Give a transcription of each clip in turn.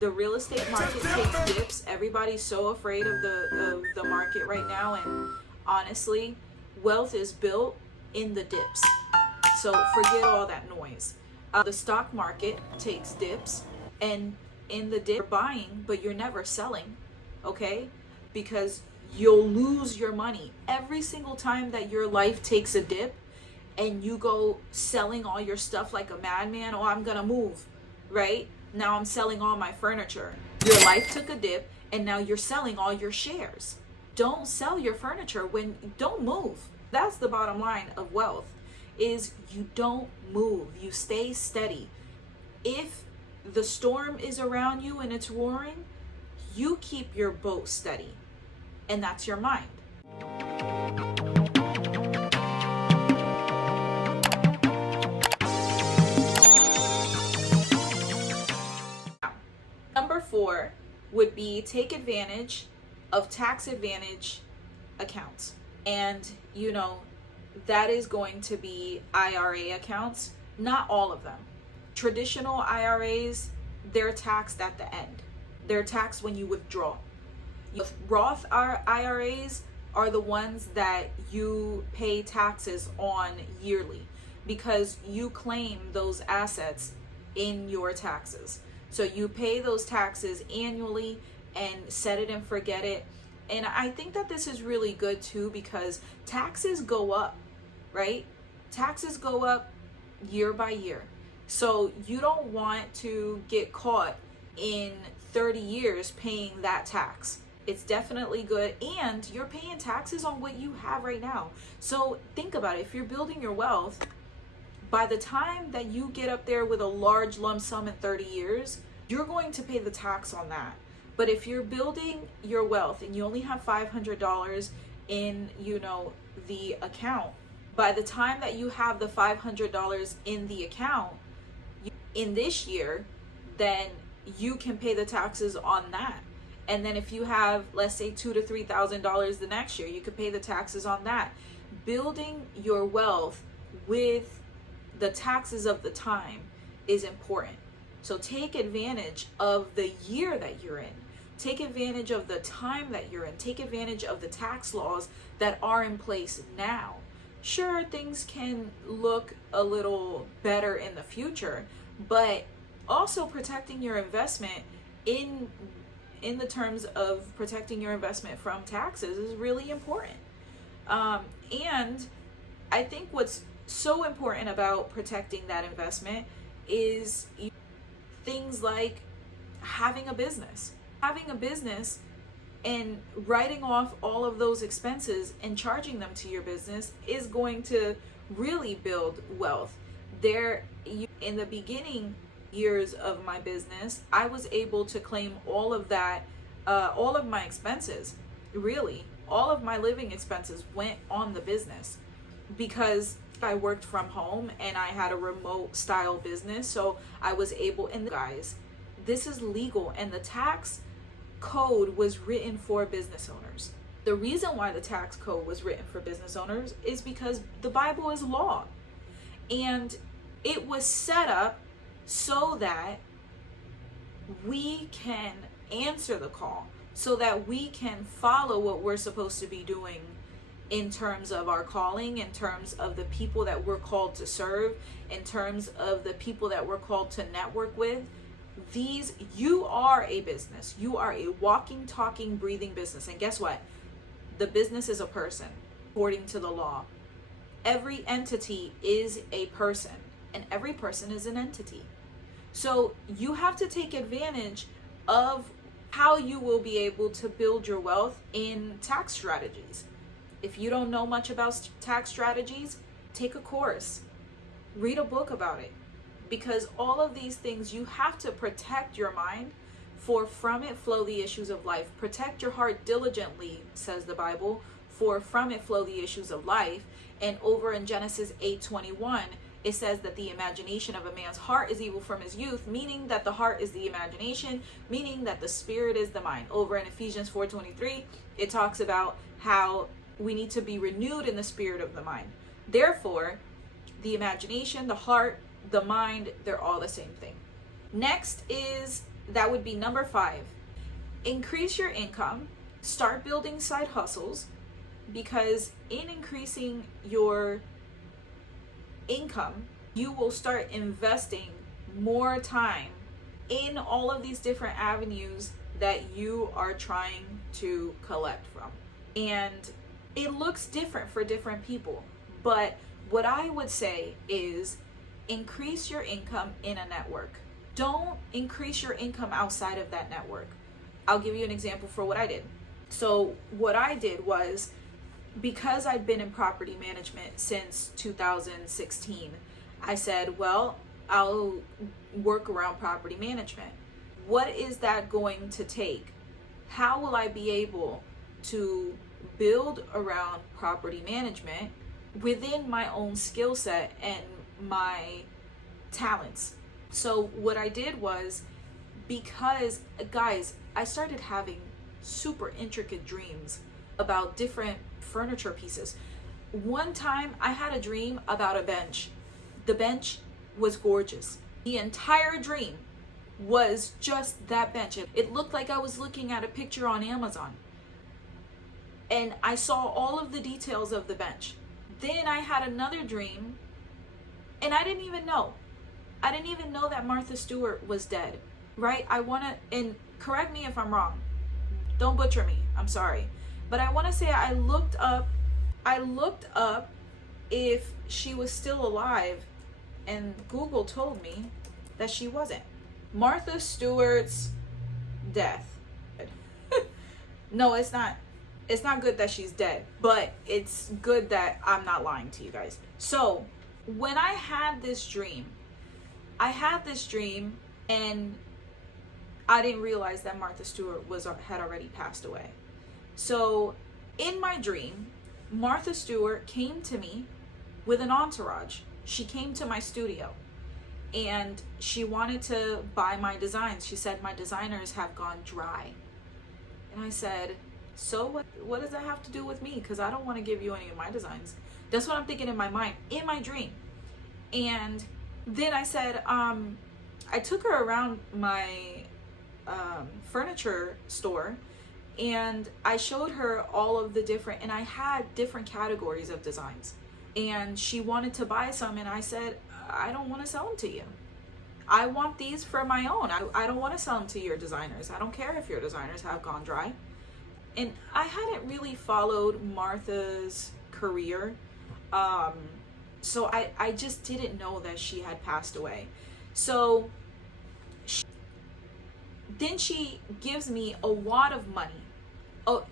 The real estate market takes dips. Everybody's so afraid of the market right now, and honestly, wealth is built in the dips. So forget all that noise. The stock market takes dips, and in the dip you're buying, but you're never selling, okay? Because you'll lose your money every single time that your life takes a dip and you go selling all your stuff like a madman. Oh, I'm gonna move, right? Now I'm selling all my furniture. Your life took a dip and now you're selling all your shares. Don't sell your furniture don't move. That's the bottom line of wealth, is you don't move. You stay steady. If the storm is around you and it's roaring, you keep your boat steady. And that's your mind. Number 4 would be take advantage of tax advantage accounts. And that is going to be IRA accounts. Not all of them. Traditional IRAs, they're taxed at the end. They're taxed when you withdraw. Roth IRAs are the ones that you pay taxes on yearly because you claim those assets in your taxes. So you pay those taxes annually and set it and forget it. And I think that this is really good too, because taxes go up, right? Taxes go up year by year. So you don't want to get caught in 30 years paying that tax. It's definitely good. And you're paying taxes on what you have right now. So think about it. If you're building your wealth, by the time that you get up there with a large lump sum in 30 years, you're going to pay the tax on that. But if you're building your wealth and you only have $500 in, the account, by the time that you have the $500 in the account in this year, then you can pay the taxes on that. And then if you have, let's say, $2,000 to $3,000 the next year, you could pay the taxes on that. Building your wealth with the taxes of the time is important. So take advantage of the year that you're in. Take advantage of the time that you're in. Take advantage of the tax laws that are in place now. Sure, things can look a little better in the future, but also protecting your investment in the terms of protecting your investment from taxes is really important. And I think what's so important about protecting that investment is things like having a business. Having a business and writing off all of those expenses and charging them to your business is going to really build wealth. In the beginning years of my business, I was able to claim all of that, all of my expenses, really, all of my living expenses went on the business because I worked from home and I had a remote style business. So I was able, and guys, this is legal, and the tax code was written for business owners. The reason why the tax code was written for business owners is because the Bible is law, and it was set up so that we can answer the call, so that we can follow what we're supposed to be doing in terms of our calling, in terms of the people that we're called to serve, in terms of the people that we're called to network with. You are a business. You are a walking, talking, breathing business. And guess what? The business is a person, according to the law. Every entity is a person, and every person is an entity. So you have to take advantage of how you will be able to build your wealth in tax strategies. If you don't know much about tax strategies, take a course, read a book about it, because all of these things, you have to protect your mind, for from it flow the issues of life. Protect your heart diligently, says the Bible, for from it flow the issues of life. And over in Genesis 8:21, it says that the imagination of a man's heart is evil from his youth, meaning that the heart is the imagination, meaning that the spirit is the mind. Over in Ephesians 4:23, it talks about how we need to be renewed in the spirit of the mind. Therefore, the imagination, the heart, the mind, they're all the same thing. Next is that would be number 5. Increase your income. Start building side hustles, because in increasing your income, you will start investing more time in all of these different avenues that you are trying to collect from. And it looks different for different people, but what I would say is increase your income in a network. Don't increase your income outside of that network. I'll give you an example for what I did. So what I did was, because I'd been in property management since 2016, I said, well, I'll work around property management. What is that going to take? How will I be able to build around property management within my own skill set and my talents? So what I did was, because guys, I started having super intricate dreams about different furniture pieces. One time I had a dream about a bench. The bench was gorgeous. The entire dream was just that bench. It looked like I was looking at a picture on Amazon. And I saw all of the details of the bench. Then I had another dream, and I didn't even know. I didn't even know that Martha Stewart was dead, right? And correct me if I'm wrong. Don't butcher me, I'm sorry. But I want to say I looked up if she was still alive, and Google told me that she wasn't. Martha Stewart's death. No, it's not. It's not good that she's dead, but it's good that I'm not lying to you guys. So when I had this dream, and I didn't realize that Martha Stewart had already passed away. So in my dream, Martha Stewart came to me with an entourage. She came to my studio and she wanted to buy my designs. She said, my designers have gone dry. And I said, so what does that have to do with me? Because I don't want to give you any of my designs. That's what I'm thinking in my mind, in my dream. And then I said, I took her around my furniture store, and I showed her all of the different, and I had different categories of designs, and she wanted to buy some, and I said, I don't want to sell them to you. I want these for my own. I don't want to sell them to your designers. I don't care if your designers have gone dry. And I hadn't really followed Martha's career, so I just didn't know that she had passed away. So then she gives me a wad of money. Oh,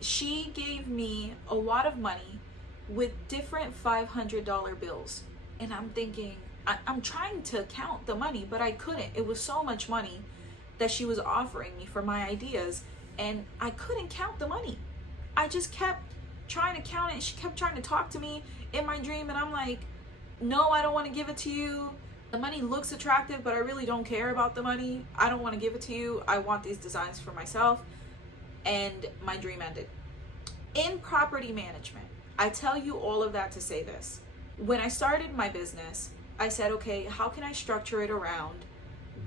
she gave me a wad of money with different $500 bills. And I'm thinking, I'm trying to count the money, but I couldn't. It was so much money that she was offering me for my ideas, and I couldn't count the money. I just kept trying to count it. She kept trying to talk to me in my dream, and I'm like, no, I don't want to give it to you. The money looks attractive, but I really don't care about the money. I don't want to give it to you. I want these designs for myself. And my dream ended. In property management, I tell you all of that to say this. When I started my business, I said, okay, how can I structure it around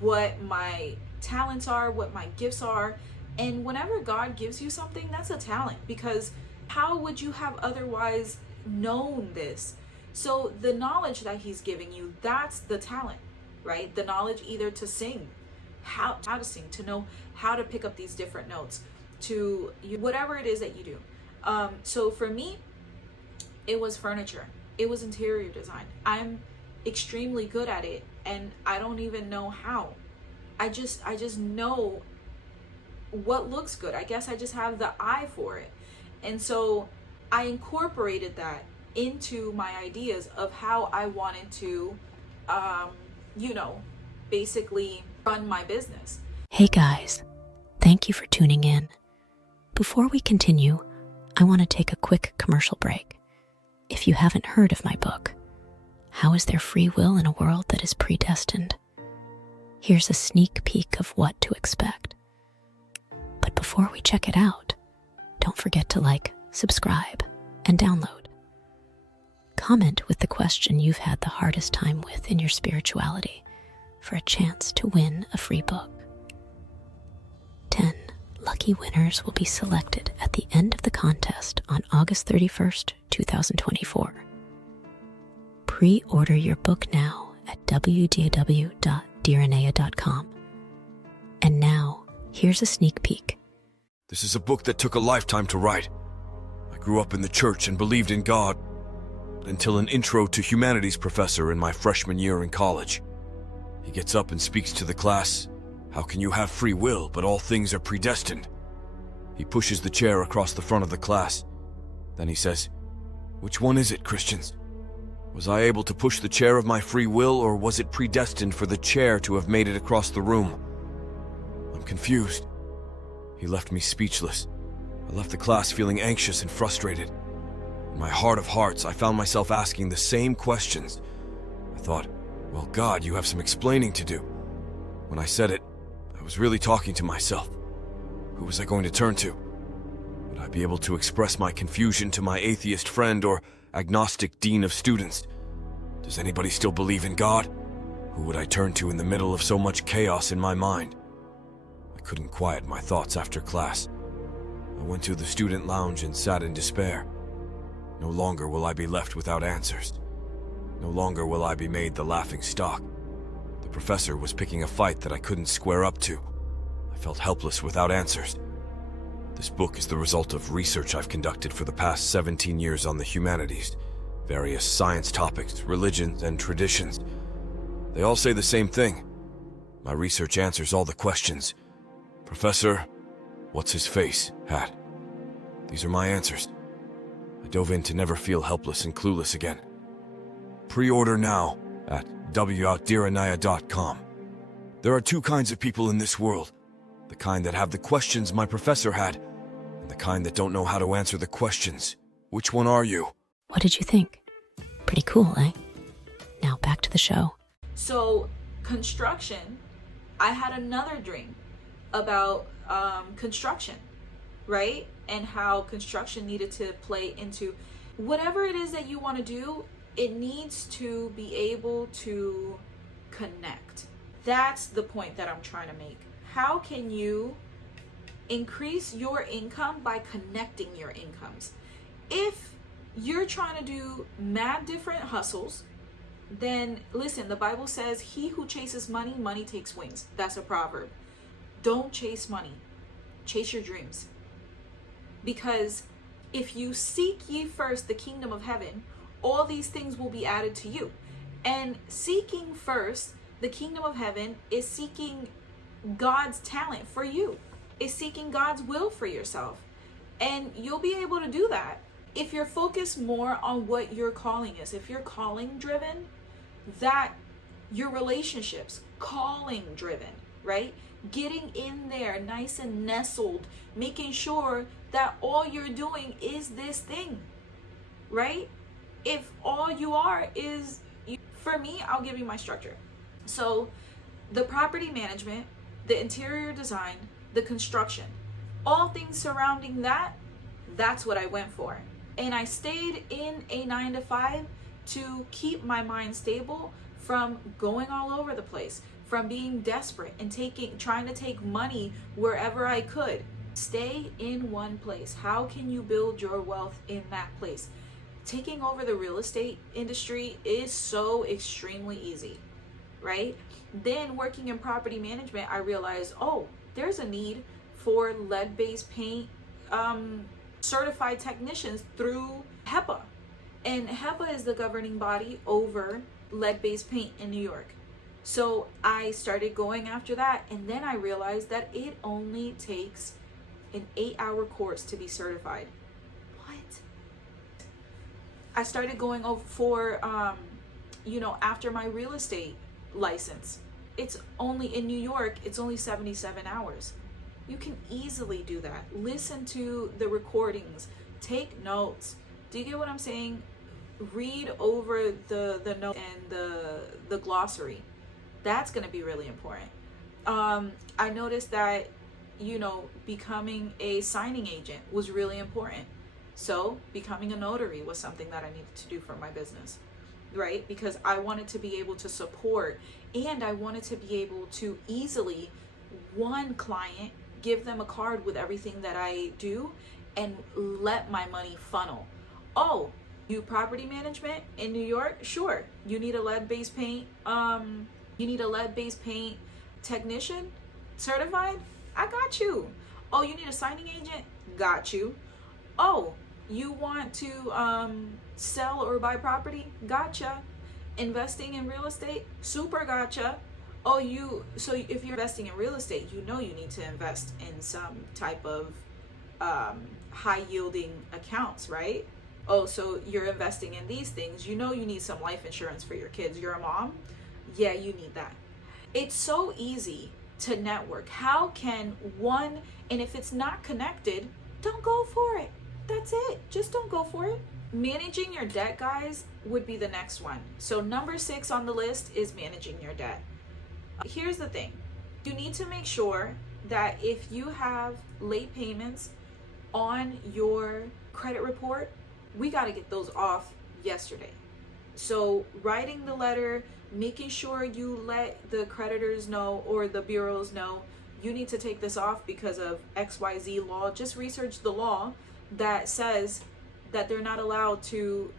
what my talents are, what my gifts are? And whenever God gives you something, that's a talent, because how would you have otherwise known this? So the knowledge that he's giving you, that's the talent, right? The knowledge either to sing, how to sing, to know how to pick up these different notes, to whatever it is that you do. So for me, it was furniture. It was interior design. I'm extremely good at it, and I don't even know how. I just know what looks good. I guess I just have the eye for it. And so I incorporated that into my ideas of how I wanted to, basically run my business. Hey guys, thank you for tuning in. Before we continue, I want to take a quick commercial break. If you haven't heard of my book, How is There Free Will in a World That is Predestined? Here's a sneak peek of what to expect. But before we check it out, don't forget to like, subscribe, and download. Comment with the question you've had the hardest time with in your spirituality for a chance to win a free book. lucky winners will be selected at the end of the contest on August 31st, 2024. Pre-order your book now at www.diranea.com. And now, here's a sneak peek. This is a book that took a lifetime to write. I grew up in the church and believed in God until an intro to humanities professor in my freshman year in college. He gets up and speaks to the class. How can you have free will, but all things are predestined? He pushes the chair across the front of the class. Then he says, "Which one is it, Christians? Was I able to push the chair of my free will, or was it predestined for the chair to have made it across the room?" I'm confused. He left me speechless. I left the class feeling anxious and frustrated. In my heart of hearts, I found myself asking the same questions. I thought, well, God, you have some explaining to do. When I said it, I was really talking to myself. Who was I going to turn to? Would I be able to express my confusion to my atheist friend or agnostic dean of students? Does anybody still believe in God? Who would I turn to in the middle of so much chaos in my mind? I couldn't quiet my thoughts after class. I went to the student lounge and sat in despair. No longer will I be left without answers. No longer will I be made the laughing stock. The professor was picking a fight that I couldn't square up to. I felt helpless without answers. This book is the result of research I've conducted for the past 17 years on the humanities, various science topics, religions, and traditions. They all say the same thing. My research answers all the questions. Professor, what's his face, hat? These are my answers. I dove in to never feel helpless and clueless again. Pre-order now at w.diranea.com. There are two kinds of people in this world. The kind that have the questions my professor had, and the kind that don't know how to answer the questions. Which one are you? What did you think? Pretty cool, eh? Now back to the show. So, construction, I had another dream about construction, right? And how construction needed to play into whatever it is that you want to do. It needs to be able to connect. That's the point that I'm trying to make. How can you increase your income by connecting your incomes? If you're trying to do mad different hustles, then listen, the Bible says, he who chases money, money takes wings. That's a proverb. Don't chase money. Chase your dreams. Because if you seek ye first the kingdom of heaven, all these things will be added to you. And seeking first the kingdom of heaven is seeking God's talent for you. Is seeking God's will for yourself. And you'll be able to do that if you're focused more on what your calling is. If you're calling driven, that your relationships, calling driven, right? Getting in there nice and nestled, making sure that all you're doing is this thing, right? If all you are is, for me, I'll give you my structure. So the property management, the interior design, the construction, all things surrounding that, that's what I went for. And I stayed in a 9-to-5 to keep my mind stable from going all over the place, from being desperate and trying to take money wherever I could. Stay in one place. How can you build your wealth in that place? Taking over the real estate industry is so extremely easy, right? Then working in property management, I realized, oh, there's a need for lead-based paint certified technicians through HEPA. And HEPA is the governing body over lead-based paint in New York. So I started going after that, and then I realized that it only takes an 8-hour course to be certified. What? I started going over for, after my real estate license. It's only in New York, it's only 77 hours. You can easily do that. Listen to the recordings, take notes. Do you get what I'm saying? Read over the note and the glossary. That's going to be really important. I noticed that, becoming a signing agent was really important. So becoming a notary was something that I needed to do for my business, right? Because I wanted to be able to support, and I wanted to be able to easily, one client give them a card with everything that I do and let my money funnel. Oh, you property management in New York? Sure. You need a lead-based paint. You need a lead-based paint technician certified? I got you. Oh, you need a signing agent? Got you. Oh, you want to sell or buy property? Gotcha. Investing in real estate? Super gotcha. Oh, so if you're investing in real estate, you know you need to invest in some type of high yielding accounts, right? Oh, so you're investing in these things. You know you need some life insurance for your kids. You're a mom? Yeah, you need that. It's so easy to network. How can one, and if it's not connected, don't go for it. That's it. Just don't go for it. Managing your debt, guys, would be the next one. So number 6 on the list is managing your debt. Here's the thing. You need to make sure that if you have late payments on your credit report, we got to get those off yesterday. So writing the letter, making sure you let the creditors know or the bureaus know you need to take this off because of XYZ law. Just research the law that says that they're not allowed to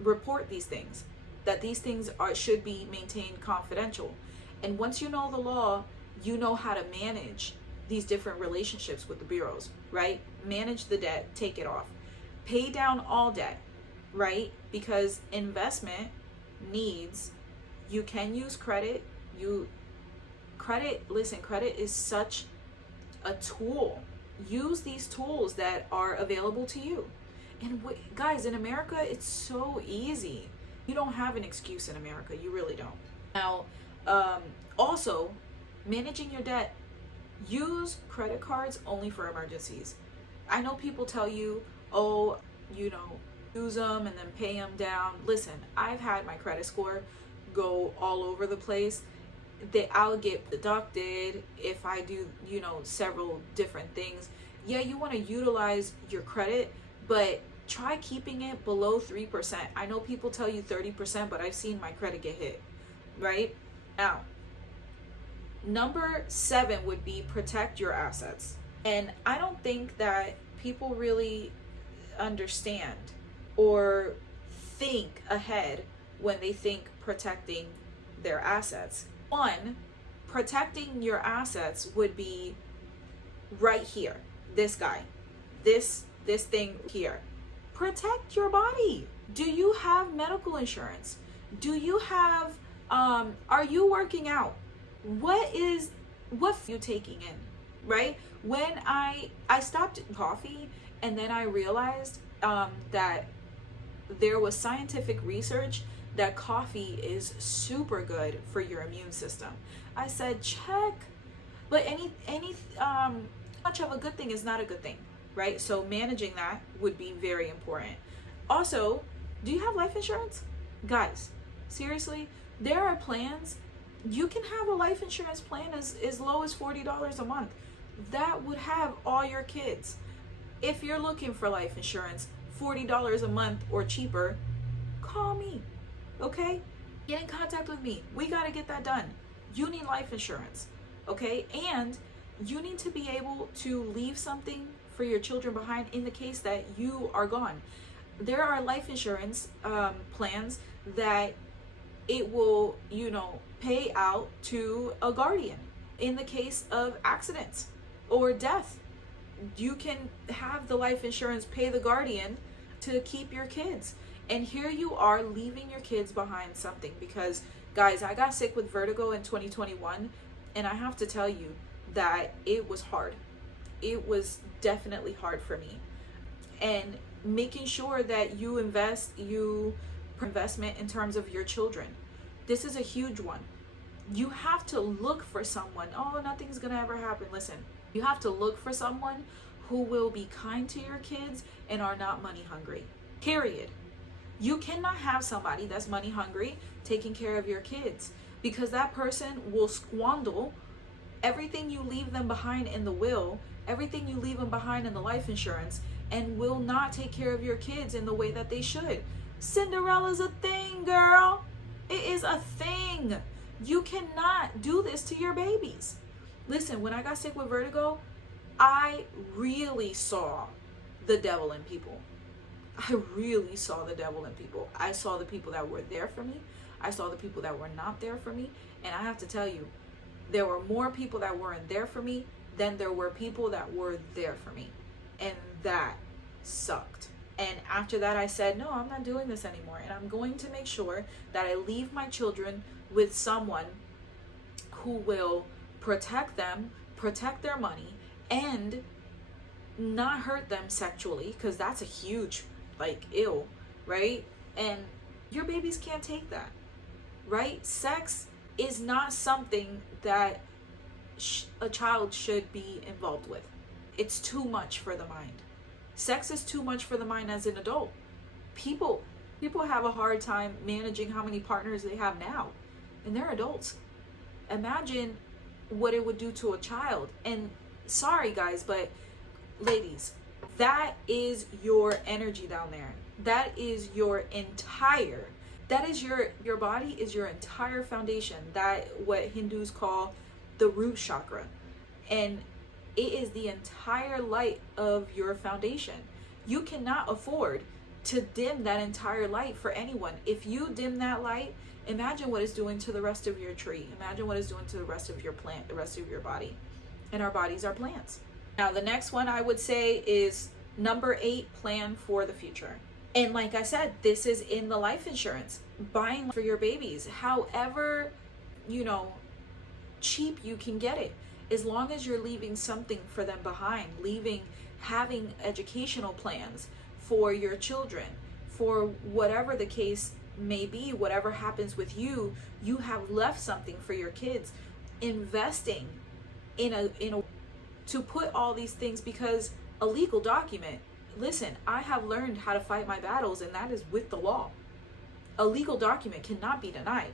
report these things, that these things should be maintained confidential. And once you know the law, you know how to manage these different relationships with the bureaus, right? Manage the debt, take it off. Pay down all debt, right? Because investment needs, you can use credit. Credit is such a tool. Use these tools that are available to you. And guys, in America, it's so easy. You don't have an excuse in America. You really don't. Now, also, managing your debt, use credit cards only for emergencies. I know people tell you, oh, use them and then pay them down. Listen, I've had my credit score go all over the place. I'll get deducted if I do, several different things. Yeah, you want to utilize your credit, but try keeping it below 3%. I know people tell you 30%, but I've seen my credit get hit, right? Now, number 7 would be protect your assets. And I don't think that people really understand or think ahead when they think protecting their assets. One, protecting your assets would be right here. This guy, this thing here. Protect your body. Do you have medical insurance? Do you have, are you working out? What are you taking in, right? When I stopped coffee, and then I realized that there was scientific research that coffee is super good for your immune system. I said, check. But any much of a good thing is not a good thing, right? So managing that would be very important. Also, do you have life insurance? Guys, seriously, there are plans. You can have a life insurance plan as low as $40 a month. That would have all your kids. If you're looking for life insurance, $40 a month or cheaper, call me, okay? Get in contact with me. We got to get that done. You need life insurance, okay? And you need to be able to leave something for your children behind in the case that you are gone. There are life insurance plans that it will, pay out to a guardian in the case of accidents or death. You can have the life insurance pay the guardian to keep your kids. And here you are leaving your kids behind something, because guys, I got sick with vertigo in 2021, and I have to tell you that it was hard. It was definitely hard for me. And making sure that you investment in terms of your children. This is a huge one. You have to look for someone. Oh, nothing's gonna ever happen. Listen, you have to look for someone who will be kind to your kids and are not money hungry. Period. You cannot have somebody that's money hungry taking care of your kids, because that person will squander everything you leave them behind in the will, everything you leave them behind in the life insurance, and will not take care of your kids in the way that they should. Cinderella's a thing, girl. It is a thing. You cannot do this to your babies. Listen, when I got sick with vertigo, I really saw the devil in people. I really saw the devil in people. I saw the people that were there for me. I saw the people that were not there for me. And I have to tell you, there were more people that weren't there for me than there were people that were there for me. And that sucked. And after that, I said, no, I'm not doing this anymore. And I'm going to make sure that I leave my children with someone who will protect them, protect their money, and not hurt them sexually, because that's a huge, ill, right? And your babies can't take that, right? Sex is not something that a child should be involved with. It's too much for the mind. Sex is too much for the mind as an adult. People have a hard time managing how many partners they have now, and they're adults. Imagine what it would do to a child. And sorry guys, but ladies, that is your energy down there. That is your body is your entire foundation. That what Hindus call the root chakra. And it is the entire light of your foundation. You cannot afford to dim that entire light for anyone. If you dim that light, imagine what it's doing to the rest of your tree. Imagine what it's doing to the rest of your plant, the rest of your body. And our bodies are plants. Now, the next one I would say is number 8, plan for the future. And like I said, this is in the life insurance. Buying for your babies, however, cheap you can get it. As long as you're leaving something for them behind, having educational plans for your children, for whatever the case may be, whatever happens with you, you have left something for your kids. Investing in a to put all these things, because a legal document, listen, I have learned how to fight my battles, and that is with the law. A legal document cannot be denied,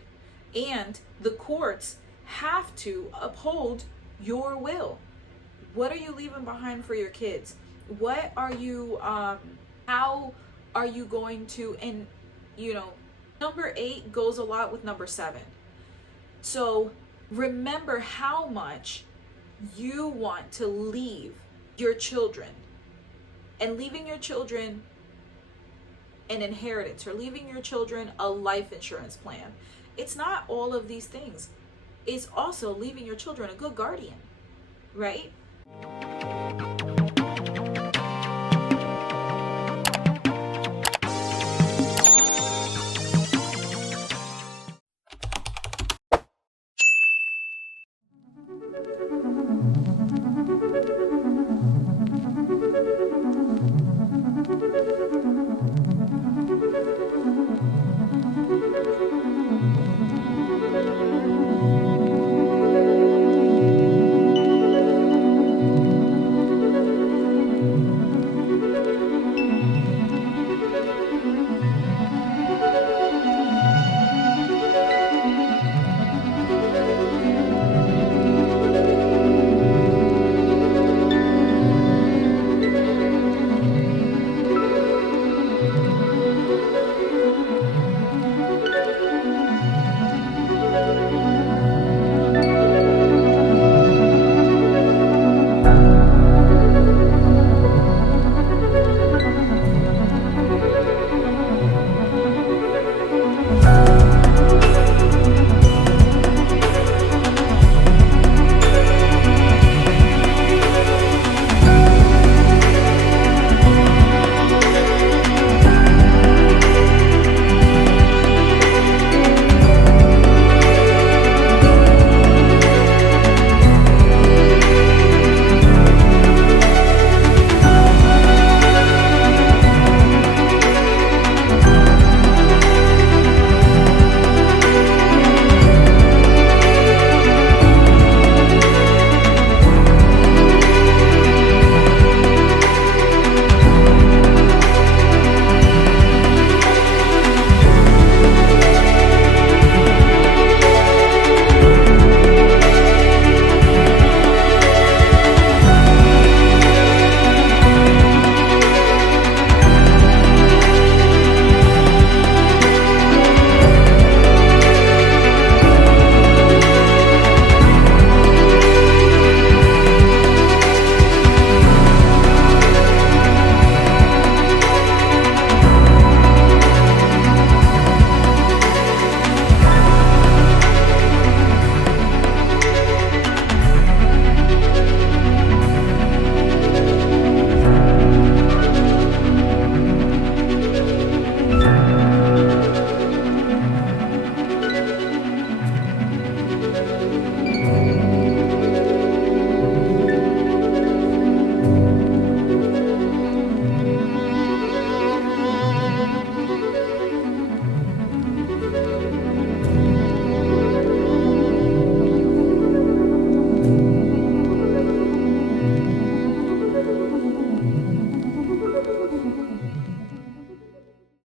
and the courts have to uphold your will. What are you leaving behind for your kids? What are you how are you going to, and number 8 goes a lot with number 7. So remember how much you want to leave your children, and leaving your children an inheritance, or leaving your children a life insurance plan. It's not all of these things. It's also leaving your children a good guardian, right?